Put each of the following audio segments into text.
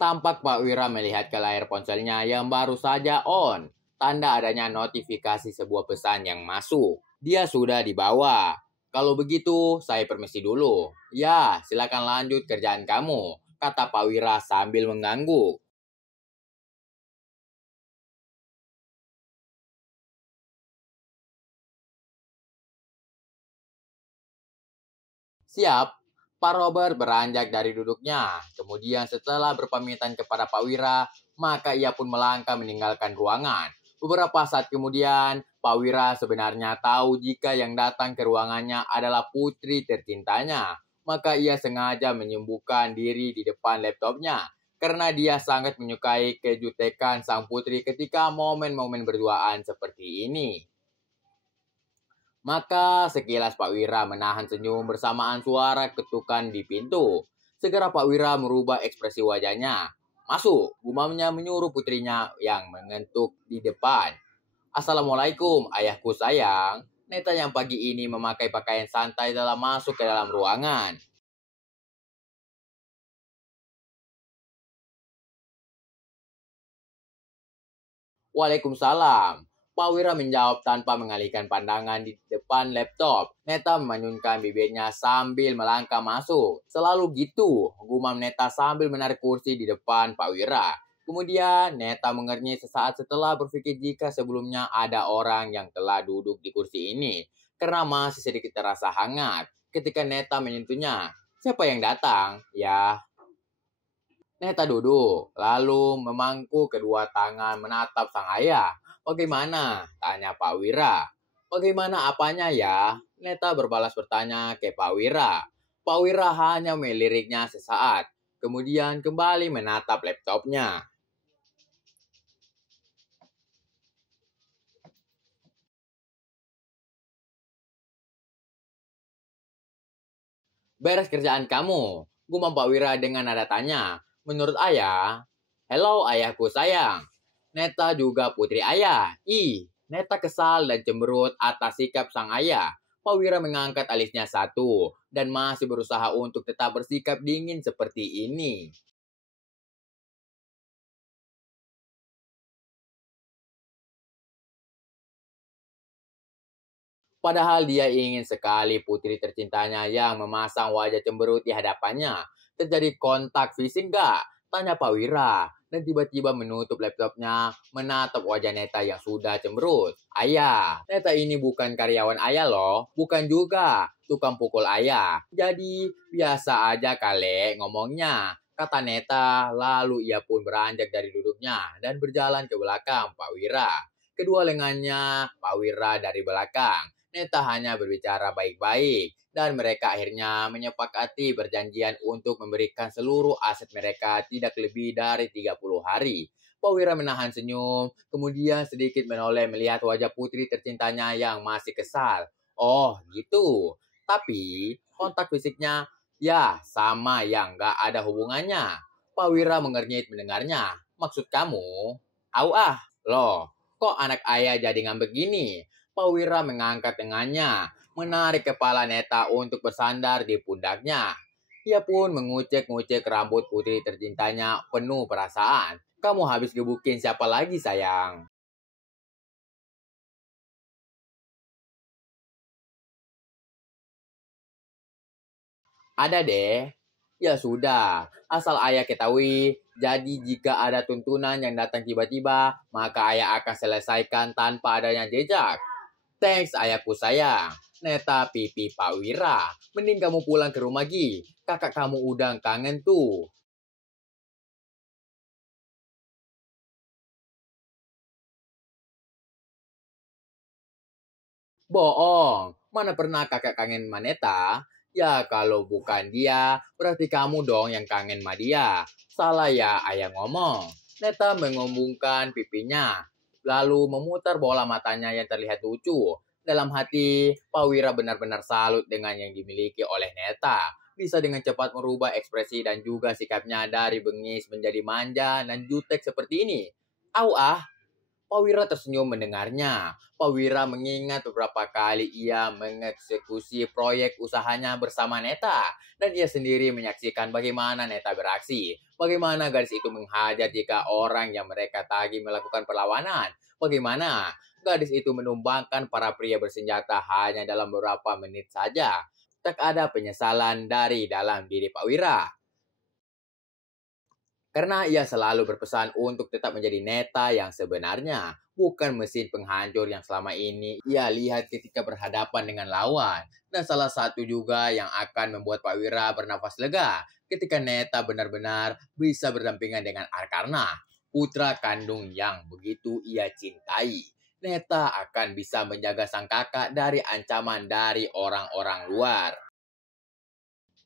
Tampak Pak Wira melihat ke layar ponselnya yang baru saja on. Tanda adanya notifikasi sebuah pesan yang masuk. Dia sudah dibawa. Kalau begitu, saya permisi dulu. Ya, silakan lanjut kerjaan kamu, kata Pak Wira sambil mengganggu. Siap, Pak Robert beranjak dari duduknya. Kemudian setelah berpamitan kepada Pak Wira, maka ia pun melangkah meninggalkan ruangan. Beberapa saat kemudian, Pak Wira sebenarnya tahu jika yang datang ke ruangannya adalah putri tercintanya. Maka ia sengaja menyembuhkan diri di depan laptopnya. Karena dia sangat menyukai kejutekan sang putri ketika momen-momen berduaan seperti ini. Maka sekilas Pak Wira menahan senyum bersamaan suara ketukan di pintu. Segera Pak Wira merubah ekspresi wajahnya. Masuk, gumamnya menyuruh putrinya yang mengentuk di depan. Assalamualaikum, ayahku sayang. Neta yang pagi ini memakai pakaian santai telah masuk ke dalam ruangan. Waalaikumsalam. Pak Wira menjawab tanpa mengalihkan pandangan di depan laptop. Neta memanyunkan bibirnya sambil melangkah masuk. Selalu gitu, gumam Neta sambil menarik kursi di depan Pak Wira. Kemudian Neta mengernyit sesaat setelah berpikir jika sebelumnya ada orang yang telah duduk di kursi ini. Karena masih sedikit terasa hangat ketika Neta menyentuhnya. Siapa yang datang? Ya, Neta duduk, lalu memangku kedua tangan menatap sang ayah. Bagaimana? Tanya Pak Wira. Bagaimana apanya ya? Neta berbalas bertanya ke Pak Wira. Pak Wira hanya meliriknya sesaat, kemudian kembali menatap laptopnya. Beres kerjaan kamu, gumam Pak Wira dengan nada tanya. Menurut ayah, hello ayahku sayang. Neta juga putri ayah. Neta kesal dan cemberut atas sikap sang ayah. Pak Wira mengangkat alisnya satu dan masih berusaha untuk tetap bersikap dingin seperti ini. Padahal dia ingin sekali putri tercintanya yang memasang wajah cemberut di hadapannya. Terjadi kontak fisik gak? Tanya Pak Wira. Dan tiba-tiba menutup laptopnya, menatap wajah Neta yang sudah cemberut. Ayah, Neta ini bukan karyawan ayah loh. Bukan juga tukang pukul ayah. Jadi biasa aja kali ngomongnya. Kata Neta, lalu ia pun beranjak dari duduknya dan berjalan ke belakang Pak Wira. Kedua lengannya Pak Wira dari belakang. Neta hanya berbicara baik-baik dan mereka akhirnya menyepakati perjanjian untuk memberikan seluruh aset mereka tidak lebih dari 30 hari. Pak Wira menahan senyum, kemudian sedikit menoleh melihat wajah putri tercintanya yang masih kesal. Oh gitu, tapi kontak fisiknya ya sama yang gak ada hubungannya. Pak Wira mengernyit mendengarnya. Maksud kamu? Au ah, loh, kok anak ayah jadi ngambek gini? Pak Wira mengangkat tangannya, menarik kepala Neta untuk bersandar di pundaknya. Ia pun mengucek-ngucek rambut putri tercintanya penuh perasaan. Kamu habis gebukin siapa lagi sayang? Ada deh. Ya sudah, asal ayah ketahui, jadi jika ada tuntunan yang datang tiba-tiba, maka ayah akan selesaikan tanpa adanya jejak. Thanks ayahku sayang. Neta pipi Pak Wira. Mending kamu pulang ke rumah Gi. Kakak kamu udah kangen tuh. Bohong. Mana pernah kakak kangen sama Neta? Ya kalau bukan dia, berarti kamu dong yang kangen sama dia. Salah ya ayah ngomong. Neta mengombungkan pipinya. Lalu memutar bola matanya yang terlihat lucu. Dalam hati, Pak Wira benar-benar salut dengan yang dimiliki oleh Neta. Bisa dengan cepat merubah ekspresi dan juga sikapnya dari bengis menjadi manja dan jutek seperti ini. Au ah, Pak Wira tersenyum mendengarnya. Pak Wira mengingat beberapa kali ia mengeksekusi proyek usahanya bersama Neta. Dan ia sendiri menyaksikan bagaimana Neta beraksi. Bagaimana gadis itu menghajar jika orang yang mereka tagih melakukan perlawanan. Bagaimana gadis itu menumbangkan para pria bersenjata hanya dalam beberapa menit saja. Tak ada penyesalan dari dalam diri Pak Wira. Karena ia selalu berpesan untuk tetap menjadi Neta yang sebenarnya, bukan mesin penghancur yang selama ini ia lihat ketika berhadapan dengan lawan. Dan salah satu juga yang akan membuat Pak Wira bernafas lega ketika Neta benar-benar bisa berdampingan dengan Arkarna, putra kandung yang begitu ia cintai. Neta akan bisa menjaga sang kakak dari ancaman dari orang-orang luar.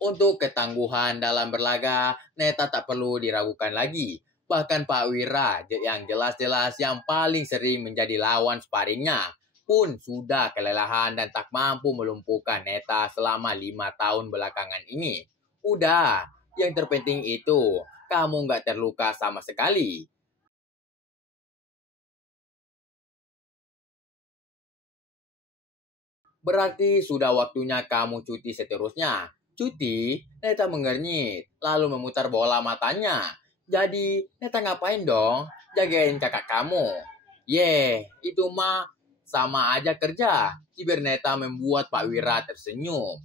Untuk ketangguhan dalam berlaga, Neta tak perlu diragukan lagi. Bahkan Pak Wira yang jelas-jelas yang paling sering menjadi lawan sparingnya pun sudah kelelahan dan tak mampu melumpuhkan Neta selama 5 tahun belakangan ini. Udah, yang terpenting itu kamu nggak terluka sama sekali. Berarti sudah waktunya kamu cuti seterusnya. Cuti, Neta mengernyit, lalu memutar bola matanya. Jadi, Neta ngapain dong? Jagain kakak kamu. Itu mah sama aja kerja. Ciber Neta membuat Pak Wira tersenyum.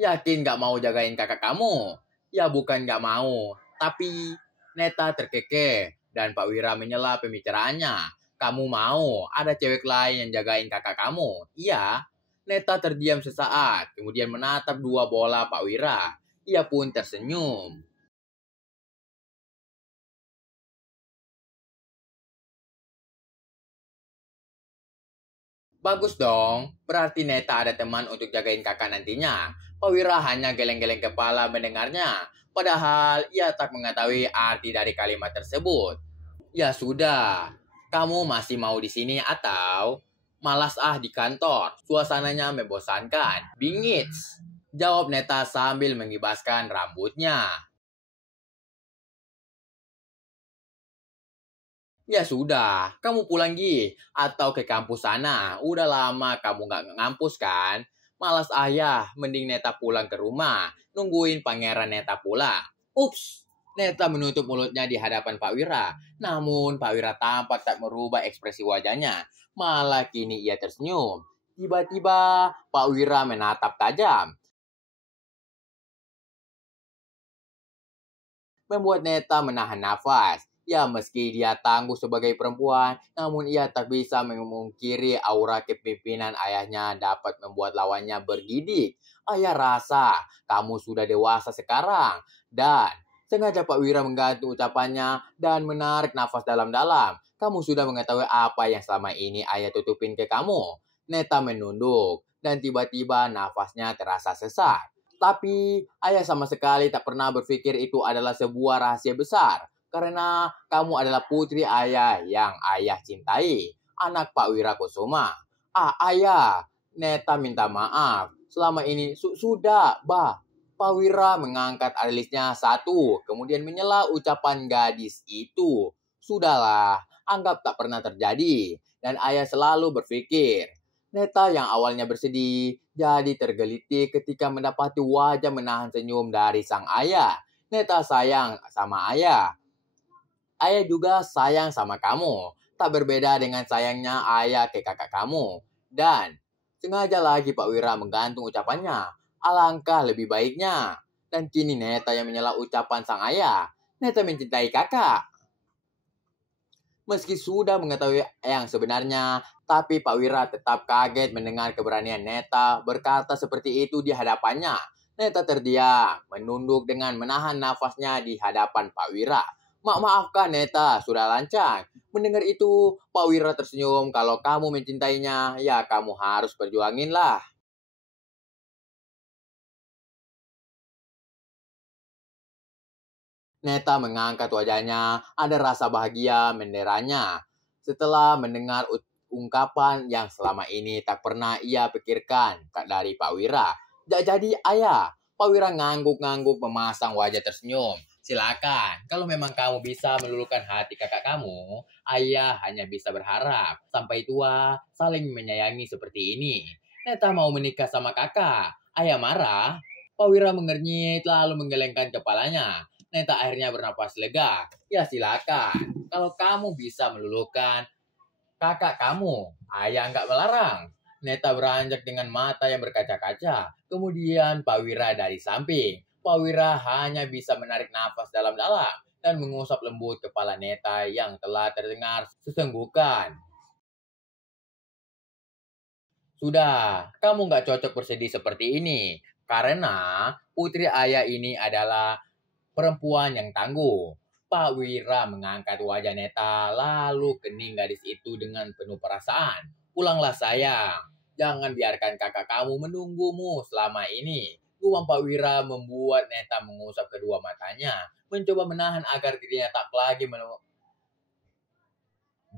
Yakin gak mau jagain kakak kamu? Ya bukan gak mau, tapi Neta terkekeh dan Pak Wira menyela pembicaraannya. Kamu mau ada cewek lain yang jagain kakak kamu? Iya. Neta terdiam sesaat, kemudian menatap dua bola Pak Wira. Ia pun tersenyum. Bagus dong, berarti Neta ada teman untuk jagain kakak nantinya. Pak Wira hanya geleng-geleng kepala mendengarnya. Padahal ia tak mengetahui arti dari kalimat tersebut. Ya sudah, kamu masih mau di sini atau malas di kantor? Suasananya membosankan. Bingits, jawab Neta sambil mengibaskan rambutnya. Ya sudah, kamu pulang Gi. Atau ke kampus sana. Udah lama kamu gak ngampus kan? Malas ayah, mending Neta pulang ke rumah. Nungguin pangeran Neta pulang. Ups, Neta menutup mulutnya di hadapan Pak Wira. Namun Pak Wira tampak tak merubah ekspresi wajahnya. Malah kini ia tersenyum. Tiba-tiba Pak Wira menatap tajam. Membuat Neta menahan nafas. Ya, meski dia tangguh sebagai perempuan, namun ia tak bisa memungkiri aura kepemimpinan ayahnya dapat membuat lawannya bergidik. Ayah rasa kamu sudah dewasa sekarang. Dan sengaja Pak Wira mengganti ucapannya dan menarik nafas dalam-dalam. Kamu sudah mengetahui apa yang selama ini ayah tutupin ke kamu. Neta menunduk dan tiba-tiba nafasnya terasa sesak. Tapi ayah sama sekali tak pernah berpikir itu adalah sebuah rahasia besar. Karena kamu adalah putri ayah yang ayah cintai. Anak Pak Wira Kusuma. Ayah. Neta minta maaf. Selama ini sudah, bah. Pak Wira mengangkat alisnya satu. Kemudian menyela ucapan gadis itu. Sudahlah, anggap tak pernah terjadi. Dan ayah selalu berpikir. Neta yang awalnya bersedih, jadi tergelitik ketika mendapati wajah menahan senyum dari sang ayah. Neta sayang sama ayah. Ayah juga sayang sama kamu. Tak berbeda dengan sayangnya ayah ke kakak kamu. Dan sengaja lagi Pak Wira menggantung ucapannya. Alangkah lebih baiknya. Dan kini Neta yang menyela ucapan sang ayah. Neta mencintai kakak. Meski sudah mengetahui yang sebenarnya, tapi Pak Wira tetap kaget mendengar keberanian Neta berkata seperti itu di hadapannya. Neta terdiam, menunduk dengan menahan nafasnya di hadapan Pak Wira. Maafkan Neta, sudah lancang. Mendengar itu, Pak Wira tersenyum. Kalau kamu mencintainya, ya kamu harus perjuangin lah. Neta mengangkat wajahnya, ada rasa bahagia menderanya. Setelah mendengar ungkapan yang selama ini tak pernah ia pikirkan dari Pak Wira. Jadi ayah. Pak Wira ngangguk-ngangguk memasang wajah tersenyum. Silakan, kalau memang kamu bisa meluluhkan hati kakak kamu, ayah hanya bisa berharap sampai tua saling menyayangi seperti ini. Neta mau menikah sama kakak. Ayah marah. Pak Wira mengernyit lalu menggelengkan kepalanya. Neta akhirnya bernapas lega. Ya silakan, kalau kamu bisa meluluhkan kakak kamu, ayah nggak melarang. Neta beranjak dengan mata yang berkaca-kaca. Kemudian Pak Wira dari samping. Pak Wira hanya bisa menarik nafas dalam-dalam dan mengusap lembut kepala Neta yang telah terdengar sesenggukan. Sudah, kamu nggak cocok bersedih seperti ini. Karena putri ayah ini adalah perempuan yang tangguh. Pak Wira mengangkat wajah Neta, lalu kening gadis itu dengan penuh perasaan. Pulanglah sayang, jangan biarkan kakak kamu menunggumu selama ini. Gumam Pak Wira membuat Neta mengusap kedua matanya, mencoba menahan agar dirinya tak lagi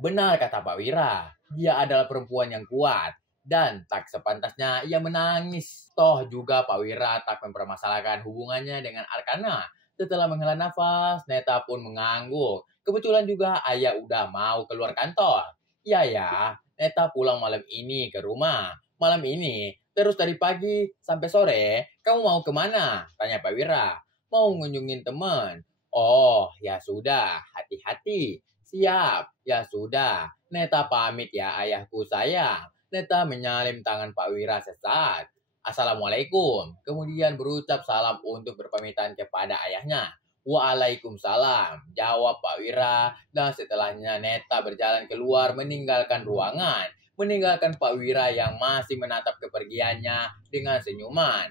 Benar kata Pak Wira, dia adalah perempuan yang kuat dan tak sepantasnya ia menangis. Toh juga Pak Wira tak mempermasalahkan hubungannya dengan Arkana. Setelah menghela nafas, Neta pun mengangguk. Kebetulan juga ayah udah mau keluar kantor. Iya ya, Neta pulang malam ini ke rumah. Malam ini, terus dari pagi sampai sore, kamu mau kemana? Tanya Pak Wira. Mau ngunjungin teman. Oh, ya sudah, hati-hati. Siap, ya sudah. Neta pamit ya ayahku sayang. Neta menyalin tangan Pak Wira sesaat. Assalamualaikum. Kemudian berucap salam untuk berpamitan kepada ayahnya. Waalaikumsalam, jawab Pak Wira. Dan setelahnya Neta berjalan keluar meninggalkan ruangan. Meninggalkan Pak Wira yang masih menatap kepergiannya dengan senyuman.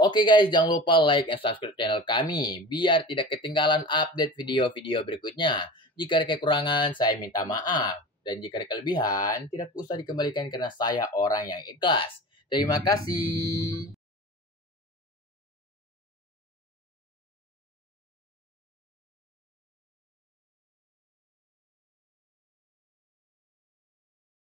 Oke guys, jangan lupa like dan subscribe channel kami biar tidak ketinggalan update video-video berikutnya. Jika ada kekurangan, saya minta maaf. Dan jika ada kelebihan, tidak usah dikembalikan karena saya orang yang ikhlas. Terima kasih.